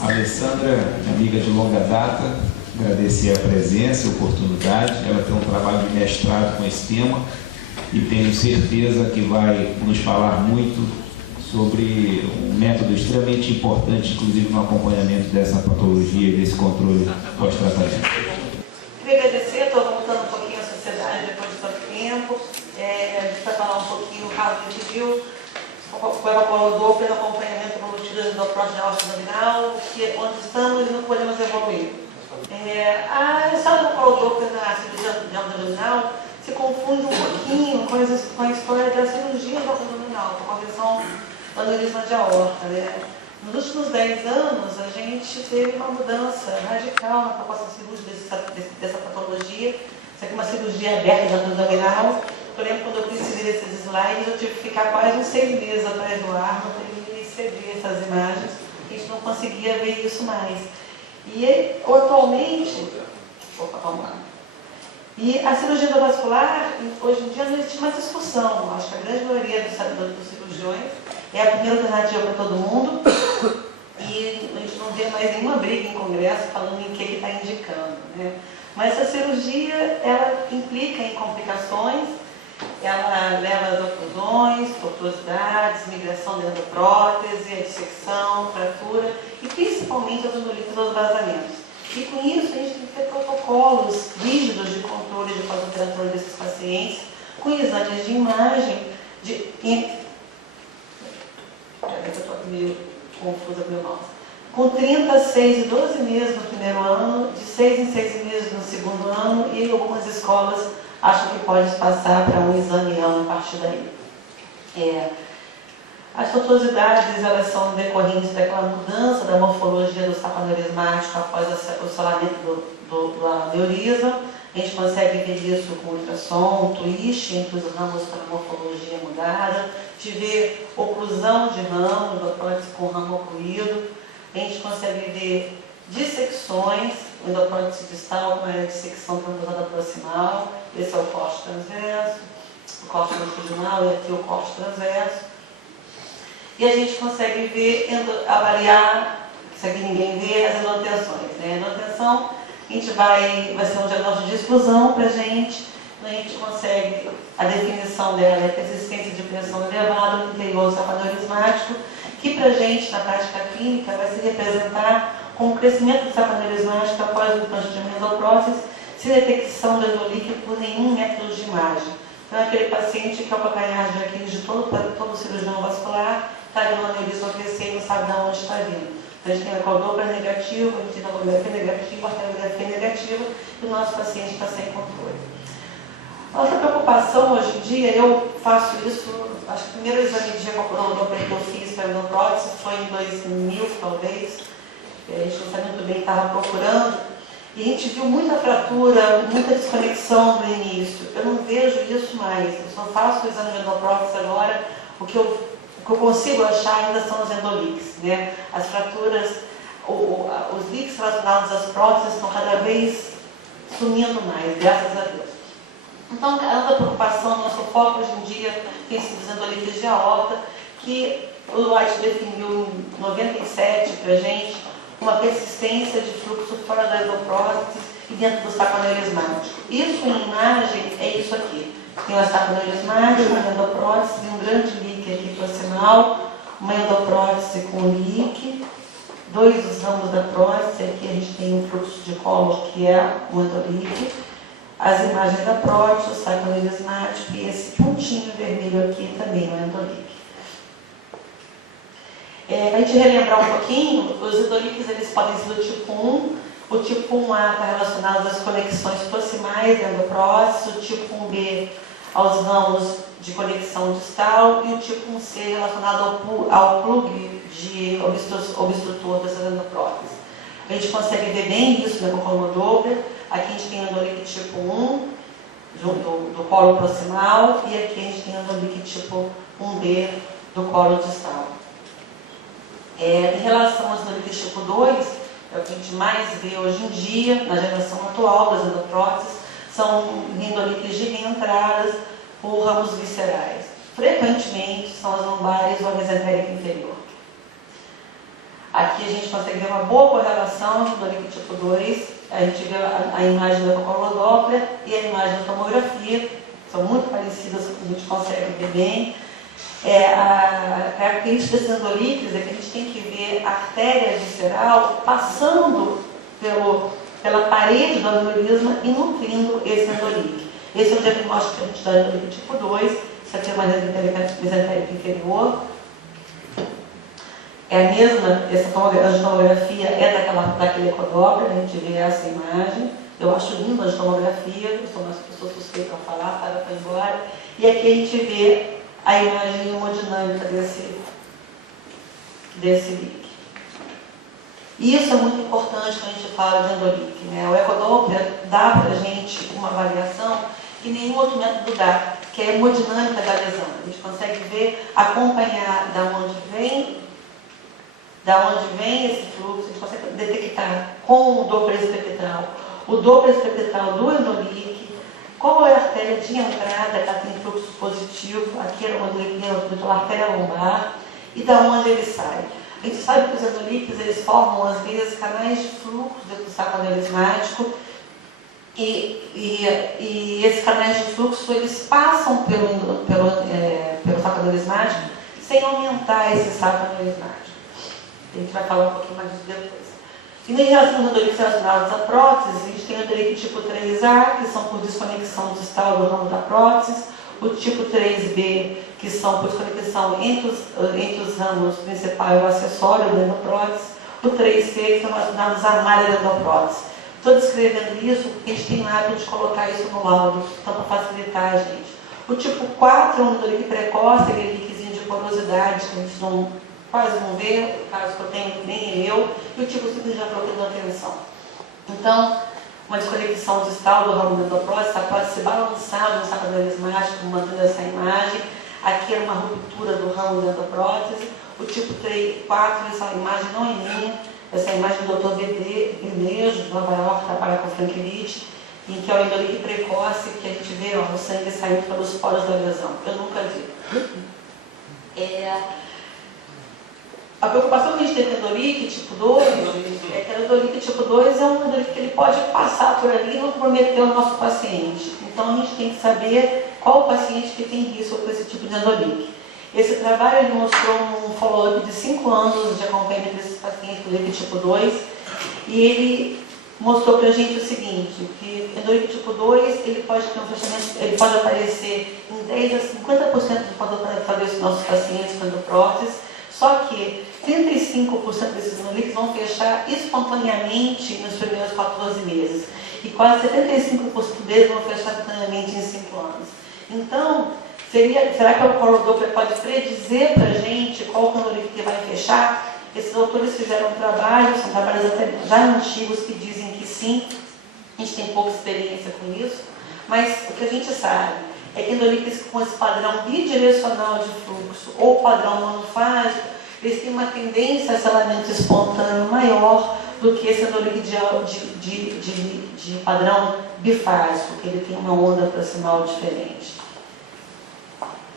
A Alessandra, amiga de longa data, agradecer a presença e a oportunidade. Ela tem um trabalho de mestrado com esse tema e tenho certeza que vai nos falar muito sobre um método extremamente importante, inclusive no acompanhamento dessa patologia e desse controle pós-tratamento. Queria agradecer, estou voltando um pouquinho à sociedade depois de tanto tempo. A gente vai falar um pouquinho do caso que a gente viu, foi a Paulo Doppler no acompanhamento evolutivo da endoprose de aorta abdominal, onde estamos e não podemos evoluir. A história do Paulo Doppler na cirurgia de aorta abdominal se confunde um pouquinho com a história da cirurgia de aorta abdominal, com a correção do aneurisma de aorta. Nos últimos 10 anos, a gente teve uma mudança radical na proposta cirúrgica dessa patologia. Isso aqui é uma cirurgia aberta de aorta abdominal. Eu lembro quando eu precisei desses slides, eu tive que ficar quase uns 6 meses atrás do ar para ele receber essas imagens. A gente não conseguia ver isso mais. E atualmente, vamos lá. E a cirurgia endovascular, hoje em dia, não existe mais discussão. Acho que a grande maioria dos cirurgiões é a primeira alternativa para todo mundo. E a gente não vê mais nenhuma briga em congresso falando em que está indicando, né? Mas essa cirurgia, ela implica em complicações. Ela leva às oclusões, tortuosidades, migração da endoprótese, a dissecção, fratura e principalmente as endolites dos vazamentos. E com isso a gente tem que ter protocolos rígidos de controle de pós-operatório desses pacientes, com exames de imagem, eu estou meio confusa com o meu mouse. Com 30, 6 e 12 meses no primeiro ano, de 6 em 6 meses no segundo ano, e algumas escolas acham que pode passar para um exame ano a partir daí. As tortuosidades, elas são decorrentes daquela mudança da morfologia do saco aneurismático após o selamento do aneurisma. A gente consegue ver isso com ultrassom, twist entre os ramos para a morfologia mudada, de ver oclusão de ramo, endoprótese com ramo ocluído. A gente consegue ver dissecções, endoprótese distal com a dissecção trombosada proximal. Esse é o corte transverso, o corte longitudinal e aqui o corte transverso. E a gente consegue ver, avaliar, isso aqui ninguém vê, as endotenções. A endotenção, a gente vai ser um diagnóstico de exclusão para a gente consegue, a definição dela é a persistência de pressão elevada no interior do saco aneurismático, que para a gente, na prática clínica, vai se representar com o crescimento do saco aneurismático após o implante de uma endoprótese, sem detecção de endolíquido por nenhum método de imagem. Então, é aquele paciente que é o calcanhar de Aquiles de todo cirurgião vascular, está vendo o aneurisma crescer e não sabe de onde está vindo. Então, a gente tem a Doppler negativa, a gente tem a tomografia negativa, a radiografia negativa, e o nosso paciente está sem controle. Nossa preocupação hoje em dia, eu faço isso, acho que o primeiro exame de Doppler que eu fiz para a endoprótese foi em 2000, talvez. A gente não sabe muito bem, estava procurando. E a gente viu muita fratura, muita desconexão no início. Eu não vejo isso mais. Eu só faço o exame de endoprótese agora. O que eu consigo achar ainda são os endolíquios, né? As fraturas, os líquidos relacionados às próteses estão cada vez sumindo mais, graças a Deus. Então, a preocupação, nosso foco hoje em dia tem sido os endolíquios de aorta, que o White definiu em 97 para a gente uma persistência de fluxo fora da endoprótese e dentro do saco aneurismático. Isso em imagem é isso aqui. Tem o saco aneurismático, uma endoprótese e um grande líquido aqui proximal, uma endoprótese com líquido, 2 dos ramos da prótese, aqui a gente tem um fluxo de colo que é o endolíquido, as imagens da prótese, o saco aneurismático e esse pontinho vermelho aqui também, o endolíquido. Para a gente relembrar um pouquinho, os endolíquidos eles podem ser do tipo 1, o tipo 1A está relacionado às conexões proximais da endoprótese, o tipo 1B aos ramos de conexão distal e o tipo 1C relacionado ao plug de obstrutor dessas endopróteses. A gente consegue ver bem isso na coluna Doppler. Aqui a gente tem endolíquido tipo 1, do colo proximal, e aqui a gente tem endolíquido tipo 1B do colo distal. Em relação aos endolíquidos tipo 2, é o que a gente mais vê hoje em dia, na geração atual das endopróteses, são endolíquidos de reentradas por ramos viscerais. Frequentemente são as lombares ou a mesentérica inferior. Aqui a gente consegue ver uma boa correlação do endolique tipo 2, a gente vê a imagem do ecocolor e a imagem da tomografia, são muito parecidas, a gente consegue ver bem. A característica desses endolíquios é que a gente tem que ver a artéria visceral passando pela parede do aneurisma e nutrindo esse endolíquico. Esse é o diagnóstico que a gente dá do endolíquico tipo 2, isso aqui é uma mesentérica inferior. É a mesma, essa tomografia é daquele ecodoppler, a gente vê essa imagem. Eu acho linda a tomografia, eu sou uma pessoa suspeita para falar, ela foi embora. E aqui a gente vê a imagem hemodinâmica desse líquido. E isso é muito importante quando a gente fala de endolíquido, né? O ecodoppler dá para a gente uma avaliação que nenhum outro método dá, que é a hemodinâmica da lesão. A gente consegue ver, acompanhar da onde vem esse fluxo, a gente consegue detectar com o Doppler espectral, o Doppler espectral do endolíquido, qual é a artéria de entrada, que ela tem fluxo positivo, aqui é uma artéria lombar, e da onde ele sai. A gente sabe que os endolíquidos, eles formam, às vezes, canais de fluxo dentro do saco aneurismático, e esses canais de fluxo, eles passam pelo saco aneurismático sem aumentar esse saco aneurismático. A gente vai falar um pouquinho mais disso depois. E em relação aos endolíquidos relacionados à prótese, a gente tem o endolíquido tipo 3A, que são por desconexão distal do ramo da prótese, o tipo 3B, que são por desconexão entre os ramos principal e o acessório da endoprótese, o 3C, que são relacionados à malha da endoprótese. Estou descrevendo isso porque a gente tem o hábito de colocar isso no laudo, então para facilitar a gente. O tipo 4 é um endolíquido precoce, ele é líquidozinho de porosidade, que a gente quase não vê, o caso que eu tenho, nem eu, e o tipo 5 já falou que dá atenção. Então, uma desconexão distal do ramo da endoprótese, pode se balançar no saco aneurismático, mantendo essa imagem. Aqui é uma ruptura do ramo da endoprótese. O tipo 4, essa imagem não é minha, essa imagem do Dr. Verdejo, de Nova York, que trabalha com franquilite, em que é o endolíquido precoce, que a gente vê o sangue saindo pelos poros da lesão. Eu nunca vi. A preocupação que a gente tem com o endolíquido tipo 2 é que o endolíquido tipo 2 é um endolíquido que ele pode passar por ali e não comprometer o nosso paciente. Então a gente tem que saber qual o paciente que tem risco com esse tipo de endolíquido. Esse trabalho ele mostrou um follow-up de 5 anos de acompanhamento desses pacientes com endolíquido tipo 2 e ele mostrou para a gente o seguinte, que o endolíquido tipo 2 ele pode ter um fechamento, ele pode aparecer em 10 a 50% de fazer os nossos pacientes com endoprótese. Só que 35% desses endolíquidos vão fechar espontaneamente nos primeiros 14 meses. E quase 75% deles vão fechar espontaneamente em 5 anos. Então, será que o Doppler pode predizer para a gente qual o endolíquido que vai fechar? Esses autores fizeram trabalhos, são trabalhos até já antigos que dizem que sim. A gente tem pouca experiência com isso. Mas o que a gente sabe é que endolíquidos com esse padrão bidirecional de fluxo ou padrão monofásico, eles têm uma tendência a selamento espontâneo maior do que esse endolíquido de padrão bifásico, que ele tem uma onda proximal diferente.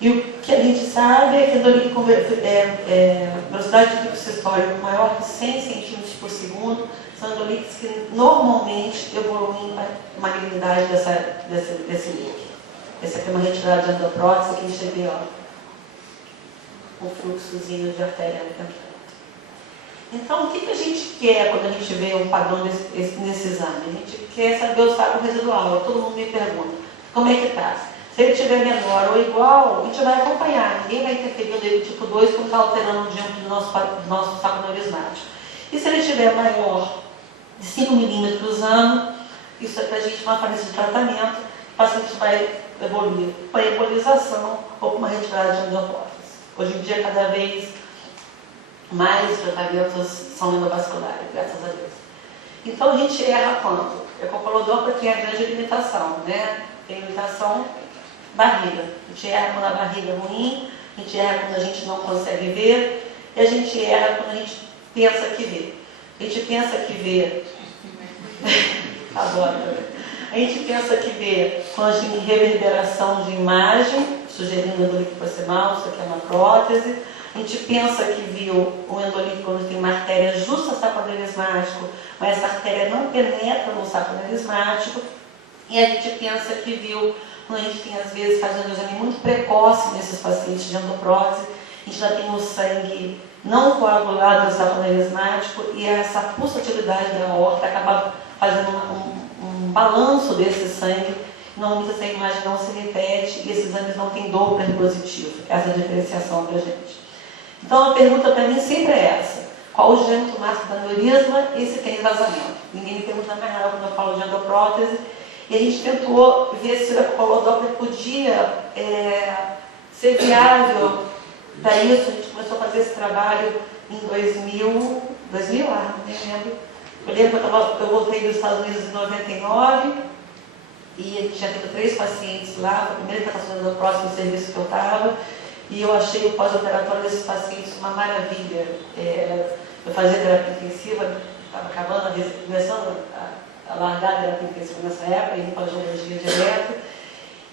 E o que a gente sabe é que endolíquido com velocidade de fluxo sistólico maior que 100 centímetros por segundo são endolíquidos que normalmente evoluem para a malignidade desse líquido. Essa aqui é uma retirada de endoprótese, aqui a gente vê um fluxozinho de artéria entrante. Então, o que a gente quer quando a gente vê um padrão nesse exame? A gente quer saber o saco residual. Todo mundo me pergunta, como é que está? Se ele estiver menor ou igual, a gente vai acompanhar. Ninguém vai interferir no endolíquido tipo 2 quando está alterando o diâmetro do nosso saco aneurismático. E se ele estiver maior de 5 milímetros ano, isso é para a gente uma farmácia de tratamento, o paciente vai evoluir para a embolização ou para uma retirada de endoprótese. Hoje em dia, cada vez mais tratamentos são endovasculares, graças a Deus. Então, a gente erra quanto? O ecocolor tem a grande limitação, né? Tem limitação barriga. A gente erra quando a barriga é ruim, a gente erra quando a gente não consegue ver, e a gente erra quando a gente pensa que vê. A gente pensa que vê. Adoro, né? A gente pensa que vê quando a gente tem reverberação de imagem, sugerindo endolíquido proximal, isso aqui é uma prótese. A gente pensa que viu um endolíquico quando tem uma artéria justa ao saco anelismático, mas essa artéria não penetra no saco anelismático. E a gente pensa que viu, quando a gente tem, às vezes, faz um exame muito precoce nesses pacientes de endoprótese, a gente já tem o sangue não coagulado no saco anelismático e essa pulsatilidade da aorta acaba fazendo um balanço desse sangue. Normalmente essa imagem não se repete e esses exames não têm Doppler positivo. Essa é a diferenciação para a gente. Então a pergunta para mim sempre é essa: qual o diâmetro máximo da aneurisma e se tem vazamento? Ninguém me pergunta mais nada quando eu falo de endoprótese. E a gente tentou ver se o ecodoppler podia ser viável para isso. A gente começou a fazer esse trabalho em 2000, não lembro. Eu lembro que eu voltei dos Estados Unidos em 99 e a gente já teve 3 pacientes lá, foi a primeira implantação do próximo serviço que eu estava, e eu achei o pós-operatório desses pacientes uma maravilha. Eu fazia terapia intensiva, estava acabando, começando a largar a terapia intensiva nessa época, indo para a geologia direto,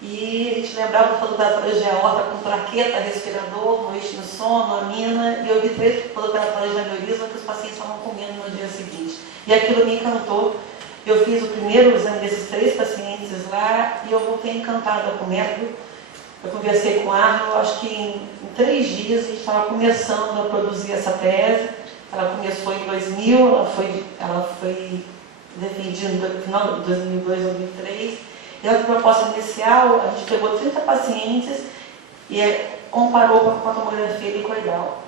e a gente lembrava do pós-operatório de aorta com plaqueta, respirador, noite no sono, amina, e eu vi 3 pós-operatórios de aneurisma que os pacientes estavam comendo no dia seguinte. E aquilo me encantou. Eu fiz o primeiro exame desses 3 pacientes lá e eu voltei encantada com o método. Eu conversei com a Arno, acho que em 3 dias a gente estava começando a produzir essa tese. Ela começou em 2000, ela foi defendida no final de 2002, 2003. E a proposta inicial, a gente pegou 30 pacientes e comparou com a tomografia helicoidal.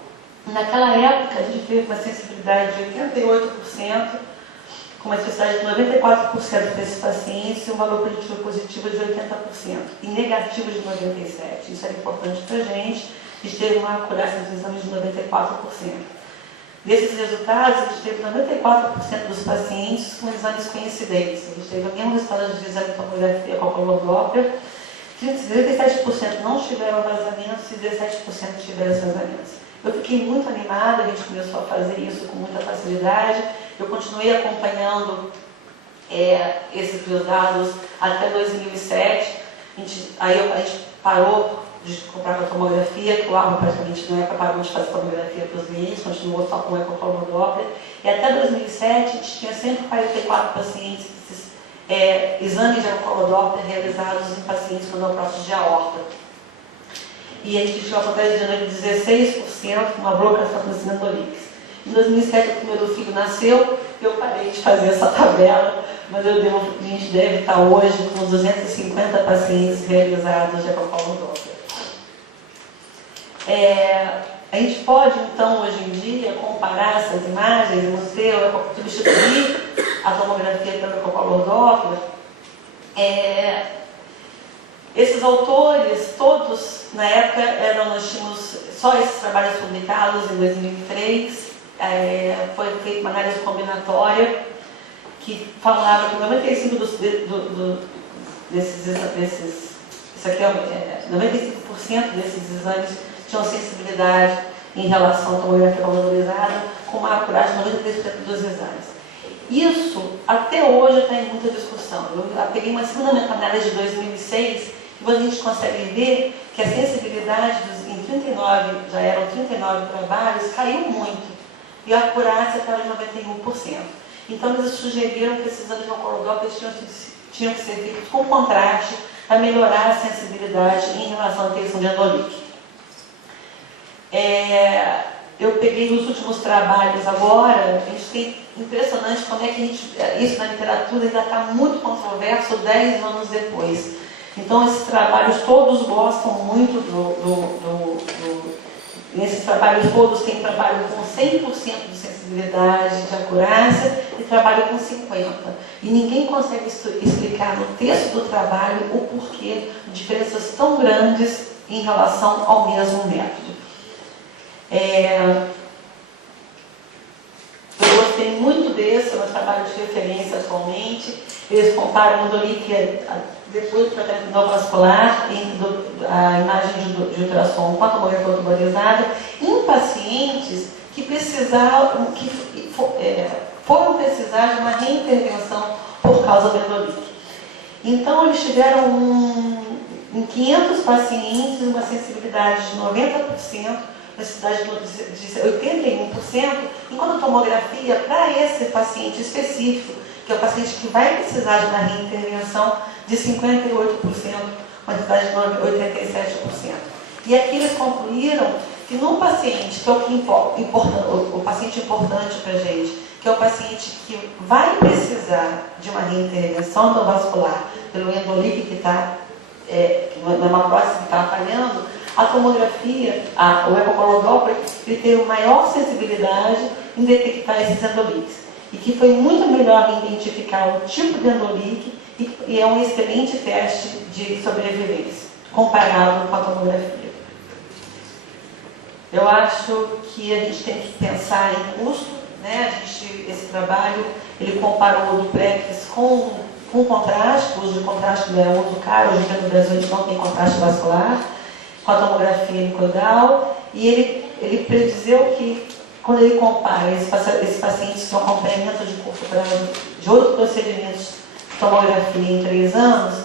Naquela época, a gente teve uma sensibilidade de 88%, com uma especificidade de 94% desses pacientes e um valor preditivo positivo de 80% e negativo de 97%. Isso era importante para a gente. A gente teve uma acurácia dos exames de 94%. Desses resultados, a gente teve 94% dos pacientes com exames coincidentes. A gente teve a mesma resultado de exame de tomografia com a color Doppler. 37% não tiveram vazamentos e 17% tiveram vazamentos. Eu fiquei muito animada, a gente começou a fazer isso com muita facilidade. Eu continuei acompanhando esses resultados até 2007. Aí a gente parou de comprar a tomografia, que o Arno praticamente na época parou de fazer tomografia para os clientes, continuou só com o ecocolor Doppler. E até 2007 a gente tinha 144 pacientes desses exames de ecocolor Doppler realizados em pacientes com endoprótese de aorta. E a gente tinha uma contagem de 16%, uma broca de endolíquica. Em 2007 o primeiro filho nasceu, eu parei de fazer essa tabela, mas a gente deve estar hoje com 250 pacientes realizados de ecocolor Doppler. A gente pode, então, hoje em dia, comparar essas imagens no museu, substituir a tomografia pelo ecocolor Doppler. Esses autores, todos, na época, nós tínhamos só esses trabalhos publicados em 2003, foi feita uma análise combinatória que falava que 95% desses exames tinham sensibilidade em relação à tomografia computadorizada, com uma acurácia de 93% dos exames. Isso, até hoje, está em muita discussão. Eu peguei uma segunda meta-análise de 2006, e a gente consegue ver que a sensibilidade em 39, já eram 39 trabalhos, caiu muito, e a acurácia estava de 91%. Então, eles sugeriram que esses exames de ecocolor Doppler tinham que ser feitos com contraste para melhorar a sensibilidade em relação à detecção de endolíquico. Eu peguei os últimos trabalhos agora, a gente tem impressionante como é que isso na literatura ainda está muito controverso 10 anos depois. Então, esses trabalhos todos gostam muito nesses trabalhos todos tem trabalho com 100% de sensibilidade, de acurácia, e trabalho com 50%. E ninguém consegue explicar no texto do trabalho o porquê de diferenças tão grandes em relação ao mesmo método. Eu gostei muito desse, é um trabalho de referência atualmente. Eles comparam o endolíquico depois do tratamento endovascular, a imagem de ultrassom com a tomografia autorizada, em pacientes que foram precisar de uma reintervenção por causa do endolíquico. Então, eles tiveram em 500 pacientes uma sensibilidade de 90%, necessidade de 81%, enquanto a tomografia, para esse paciente específico, que é o paciente que vai precisar de uma reintervenção, de 58%, uma necessidade de 87%. E aqui eles concluíram que no paciente, que é o que importa, o paciente importante para a gente, que é o paciente que vai precisar de uma reintervenção endovascular pelo endolíquido que está, numa prótese que está falhando, a tomografia, o ecocolor ele tem maior sensibilidade em detectar esses endolíquidos. E que foi muito melhor identificar o tipo de endolíquido e é um excelente teste de sobrevivência, comparado com a tomografia. Eu acho que a gente tem que pensar em custo, né? Esse trabalho, ele comparou o duplex com contraste, o uso de contraste não é um uso caro, hoje no Brasil a gente não tem contraste vascular, com a tomografia nicoidal, e ele predizeu que, quando ele compara esses pacientes com acompanhamento de curto prazo de 8 procedimentos de tomografia em 3 anos,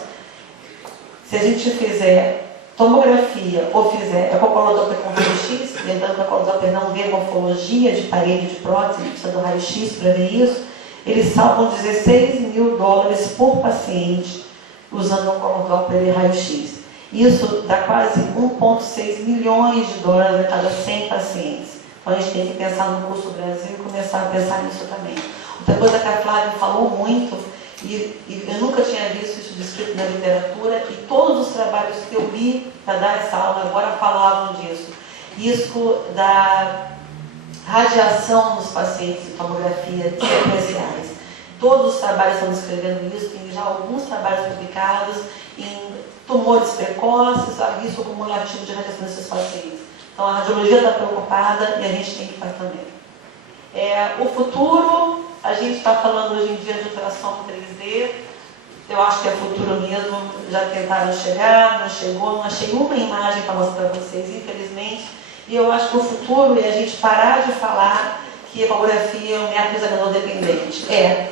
se a gente fizer tomografia ou fizer ecocolor com raio-x, lembrando que o ecocolor não vê morfologia de parede de prótese, precisa do raio-x para ver isso, eles salvam $16 mil por paciente usando o ecocolor e raio-x. Isso dá quase 1,6 milhões de dólares a cada 100 pacientes. Então a gente tem que pensar no custo do Brasil e começar a pensar nisso também. Outra coisa que a Flávia falou muito, e eu nunca tinha visto isso descrito na literatura, e todos os trabalhos que eu li para dar essa aula agora falavam disso. Isso da radiação nos pacientes de tomografia sequenciais. Todos os trabalhos estão descrevendo isso, tem já alguns trabalhos publicados em tumores precoces, risco cumulativo de radiação nesses pacientes. Então a radiologia está preocupada e a gente tem que estar também. O futuro, a gente está falando hoje em dia de ultrassom 3D, eu acho que é futuro mesmo, já tentaram chegar, não chegou, não achei uma imagem para mostrar para vocês, infelizmente, e eu acho que o futuro é a gente parar de falar que a ecografia é um método examinador-dependente.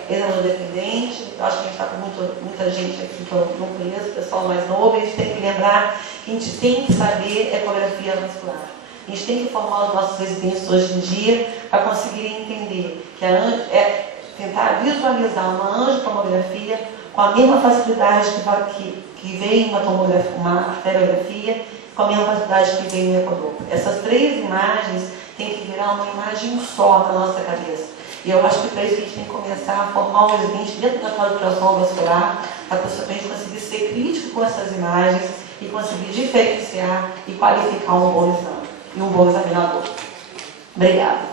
Examinador-dependente, eu acho que a gente está com muita gente aqui que eu não conheço, pessoal mais novo, e a gente tem que lembrar que a gente tem que saber ecografia vascular. A gente tem que formar os nossos residentes hoje em dia para conseguirem entender que tentar visualizar uma angiotomografia com a mesma facilidade que vem uma arteriografia, com a mesma facilidade que vem no ecodoppler. Essas 3 imagens têm que virar uma imagem só na nossa cabeça. E eu acho que para isso a gente tem que começar a formar o residente dentro da ultrassom vascular, para a gente conseguir ser crítico com essas imagens e conseguir diferenciar e qualificar um bom exame e um bom examinador. Obrigada.